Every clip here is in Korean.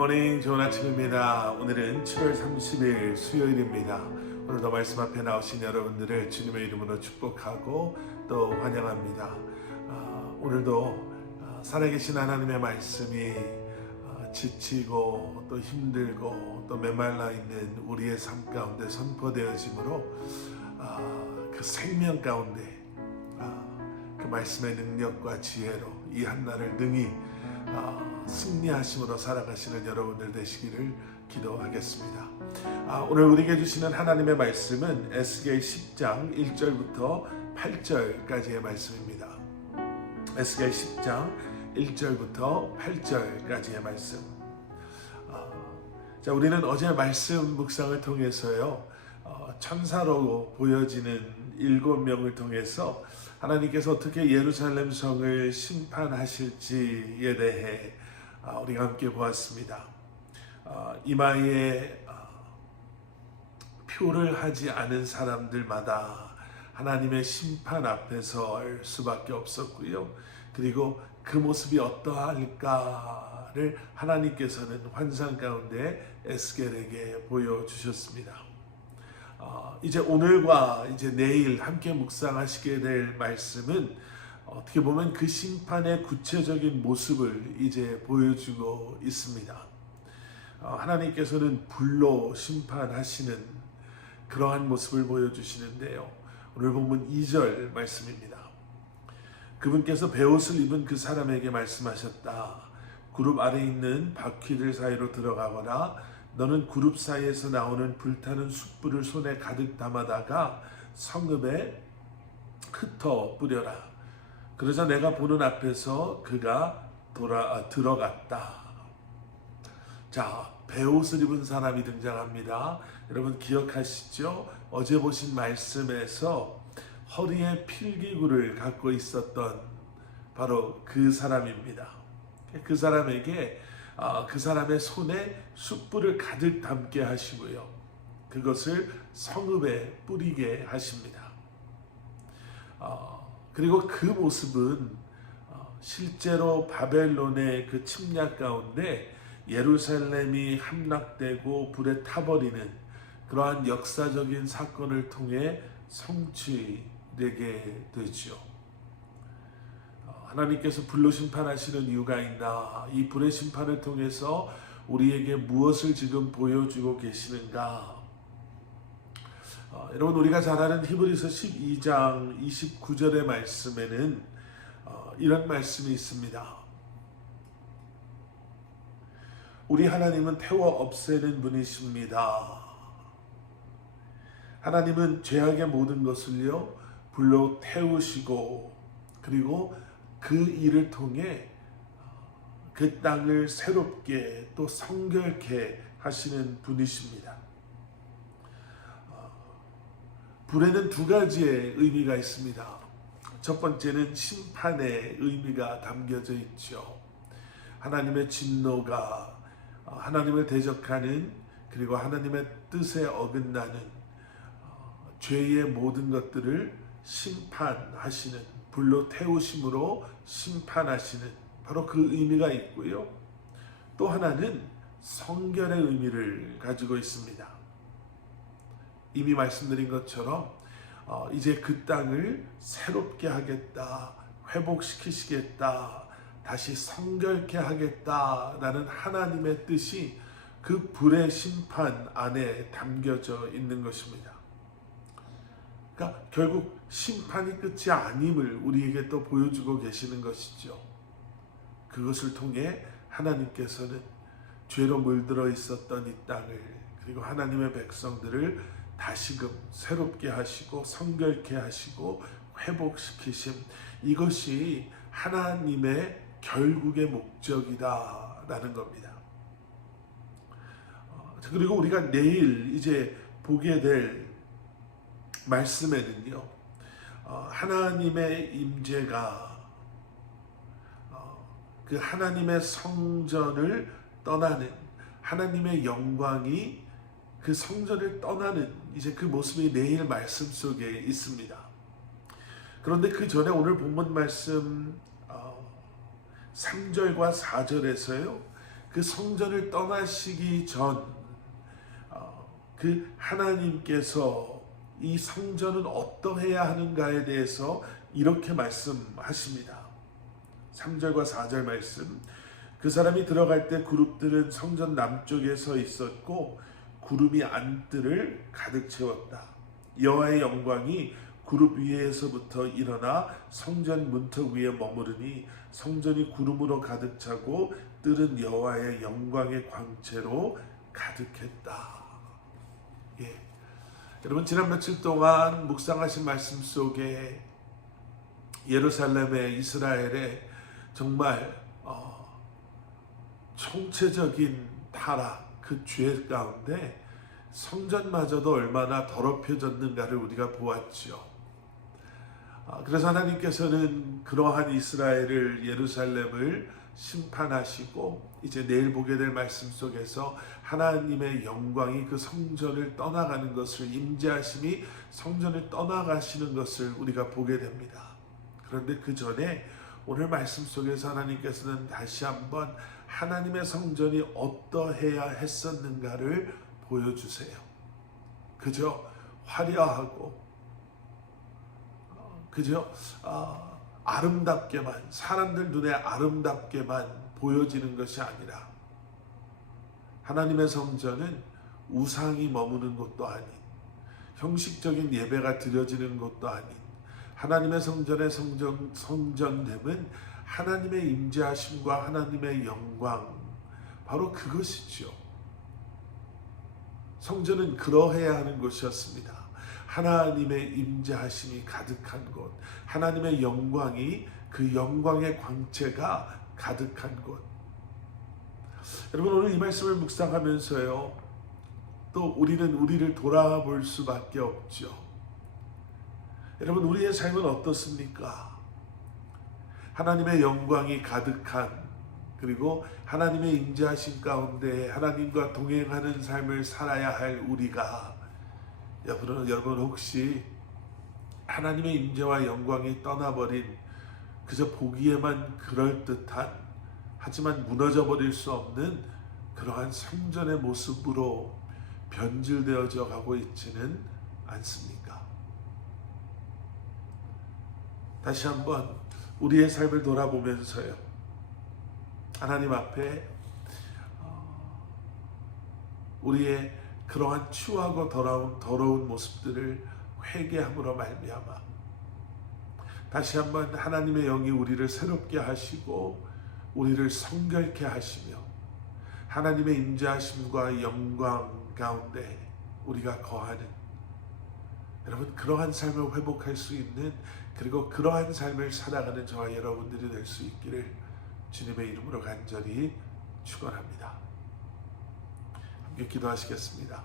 굿모닝, 좋은 아침입니다. 오늘은 7월 30일 수요일입니다. 오늘도 말씀 앞에 나오신 여러분들을 주님의 이름으로 축복하고 또 환영합니다. 오늘도 살아계신 하나님의 말씀이 지치고 또 힘들고 또 메말라 있는 우리의 삶 가운데 선포되어지므로 그 생명 가운데 그 말씀의 능력과 지혜로 이 한날을 능히 승리하심으로 살아가시는 여러분들 되시기를 기도하겠습니다. 오늘 우리에게 주시는 하나님의 말씀은 에스겔 10장 1절부터 8절까지의 말씀입니다. 에스겔 10장 1절부터 8절까지의 말씀. 우리는 어제 말씀 묵상을 통해서요, 천사로 보여지는 7명을 통해서 하나님께서 어떻게 예루살렘 성을 심판하실지에 대해 우리가 함께 보았습니다. 이마에 표를 하지 않은 사람들마다 하나님의 심판 앞에 설 수밖에 없었고요. 그리고 그 모습이 어떠할까를 하나님께서는 환상 가운데 에스겔에게 보여주셨습니다. 이제 오늘과 이제 내일 함께 묵상하시게 될 말씀은 어떻게 보면 그 심판의 구체적인 모습을 이제 보여주고 있습니다. 하나님께서는 불로 심판하시는 그러한 모습을 보여주시는데요. 오늘 본문 2절 말씀입니다. 그분께서 베옷을 입은 그 사람에게 말씀하셨다. 그룹 아래 있는 바퀴들 사이로 들어가거나 너는 그룹 사이에서 나오는 불타는 숯불을 손에 가득 담아다가 성읍에 흩어 뿌려라. 그러자 내가 보는 앞에서 그가 들어갔다. 자, 베옷을 입은 사람이 등장합니다. 여러분 기억하시죠? 어제 보신 말씀에서 허리에 필기구를 갖고 있었던 바로 그 사람입니다. 그 사람에게 그 사람의 손에 숯불을 가득 담게 하시고요. 그것을 성읍에 뿌리게 하십니다. 그리고 그 모습은 실제로 바벨론의 그 침략 가운데 예루살렘이 함락되고 불에 타버리는 그러한 역사적인 사건을 통해 성취되게 되죠. 하나님께서 불로 심판하시는 이유가 있나? 이 불의 심판을 통해서 우리에게 무엇을 지금 보여주고 계시는가? 여러분 우리가 잘 아는 히브리서 12장 29절의 말씀에는 이런 말씀이 있습니다. 우리 하나님은 태워 없애는 분이십니다. 하나님은 죄악의 모든 것을요 불로 태우시고 그리고 그 일을 통해 그 땅을 새롭게 또 성결케 하시는 분이십니다. 불에는 두 가지의 의미가 있습니다. 첫 번째는 심판의 의미가 담겨져 있죠. 하나님의 진노가 하나님을 대적하는 그리고 하나님의 뜻에 어긋나는 죄의 모든 것들을 심판하시는 불로 태우심으로 심판하시는 바로 그 의미가 있고요. 또 하나는 성결의 의미를 가지고 있습니다. 이미 말씀드린 것처럼 이제 그 땅을 새롭게 하겠다, 회복시키시겠다, 다시 성결케 하겠다라는 하나님의 뜻이 그 불의 심판 안에 담겨져 있는 것입니다. 그러니까 결국 심판이 끝이 아님을 우리에게 또 보여주고 계시는 것이죠. 그것을 통해 하나님께서는 죄로 물들어 있었던 이 땅을 그리고 하나님의 백성들을 다시금 새롭게 하시고 성결케 하시고 회복시키심, 이것이 하나님의 결국의 목적이다라는 겁니다. 그리고 우리가 내일 이제 보게 될 말씀에는요, 하나님의 임재가 그 하나님의 성전을 떠나는 하나님의 영광이 그 성전을 떠나는 이제 그 모습이 내일 말씀 속에 있습니다. 그런데 그 전에 오늘 본문 말씀 3절과 4절에서요, 그 성전을 떠나시기 전 그 하나님께서 이 성전은 어떠해야 하는가에 대해서 이렇게 말씀하십니다. 3절과 4절 말씀. 그 사람이 들어갈 때 그룹들은 성전 남쪽에 서 있었고 구름이 안뜰을 가득 채웠다. 여호와의 영광이 구름 위에서부터 일어나 성전 문턱 위에 머무르니 성전이 구름으로 가득 차고 뜰은 여호와의 영광의 광채로 가득했다. 예. 여러분, 지난 며칠 동안 묵상하신 말씀 속에 예루살렘의, 이스라엘의 정말 총체적인 타락, 그 죄 가운데 성전마저도 얼마나 더럽혀졌는가를 우리가 보았죠. 그래서 하나님께서는 그러한 이스라엘을, 예루살렘을 심판하시고 이제 내일 보게 될 말씀 속에서 하나님의 영광이 그 성전을 떠나가는 것을, 임재하심이 성전을 떠나가시는 것을 우리가 보게 됩니다. 그런데 그 전에 오늘 말씀 속에서 하나님께서는 다시 한번 하나님의 성전이 어떠해야 했었는가를 보여주세요. 그저 화려하고 그저 아름답게만, 사람들 눈에 아름답게만 보여지는 것이 아니라 하나님의 성전은 우상이 머무는 곳도 아닌, 형식적인 예배가 드려지는 곳도 아닌, 하나님의 성전의 성전됨은 하나님의 임재하심과 하나님의 영광, 바로 그것이죠. 성전은 그러해야 하는 곳이었습니다. 하나님의 임재하심이 가득한 곳, 하나님의 영광이, 그 영광의 광채가 가득한 곳. 여러분, 오늘 이 말씀을 묵상하면서요, 또 우리는 우리를 돌아볼 수밖에 없죠. 여러분, 우리의 삶은 어떻습니까? 하나님의 영광이 가득한, 그리고 하나님의 임재하심 가운데 하나님과 동행하는 삶을 살아야 할 우리가, 여러분 혹시 하나님의 임재와 영광이 떠나버린, 그저 보기에만 그럴듯한, 하지만 무너져 버릴 수 없는 그러한 성전의 모습으로 변질되어져 가고 있지는 않습니까? 다시 한번 우리의 삶을 돌아보면서요, 하나님 앞에 우리의 그러한 추하고 더러운 모습들을 회개함으로 말미암아 다시 한번 하나님의 영이 우리를 새롭게 하시고 우리를 성결케 하시며 하나님의 임재하심과 영광 가운데 우리가 거하는, 여러분, 그러한 삶을 회복할 수 있는, 그리고 그러한 삶을 살아가는 저와 여러분들이 될 수 있기를 주님의 이름으로 간절히 축원합니다. 함께 기도하시겠습니다.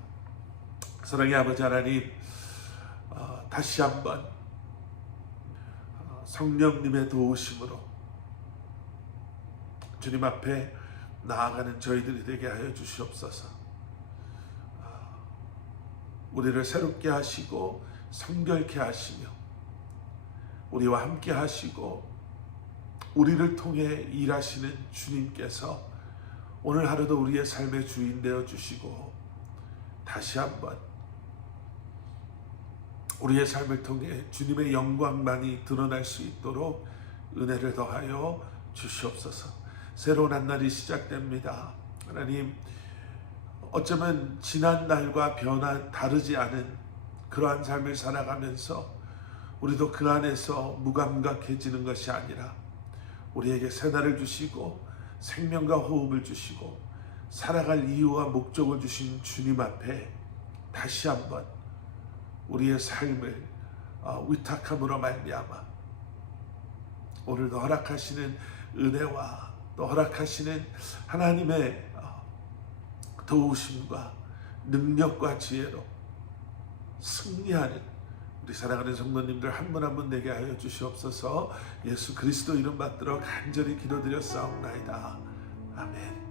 사랑의 아버지 하나님, 다시 한번 성령님의 도우심으로 주님 앞에 나아가는 저희들이 되게 하여 주시옵소서. 우리를 새롭게 하시고 성결케 하시며 우리와 함께 하시고 우리를 통해 일하시는 주님께서 오늘 하루도 우리의 삶의 주인 되어 주시고 다시 한번 우리의 삶을 통해 주님의 영광만이 드러날 수 있도록 은혜를 더하여 주시옵소서. 새로운 한 날이 시작됩니다. 하나님, 어쩌면 지난 날과 다르지 않은 그러한 삶을 살아가면서 우리도 그 안에서 무감각해지는 것이 아니라 우리에게 새날을 주시고 생명과 호흡을 주시고 살아갈 이유와 목적을 주신 주님 앞에 다시 한번 우리의 삶을 위탁함으로 말미암아 오늘도 허락하시는 은혜와 또 허락하시는 하나님의 도우심과 능력과 지혜로 승리하는 우리 사랑하는 성도님들 한 분 한 분 되게 하여 주시옵소서. 예수 그리스도 이름 받들어 간절히 기도드렸사옵나이다. 아멘.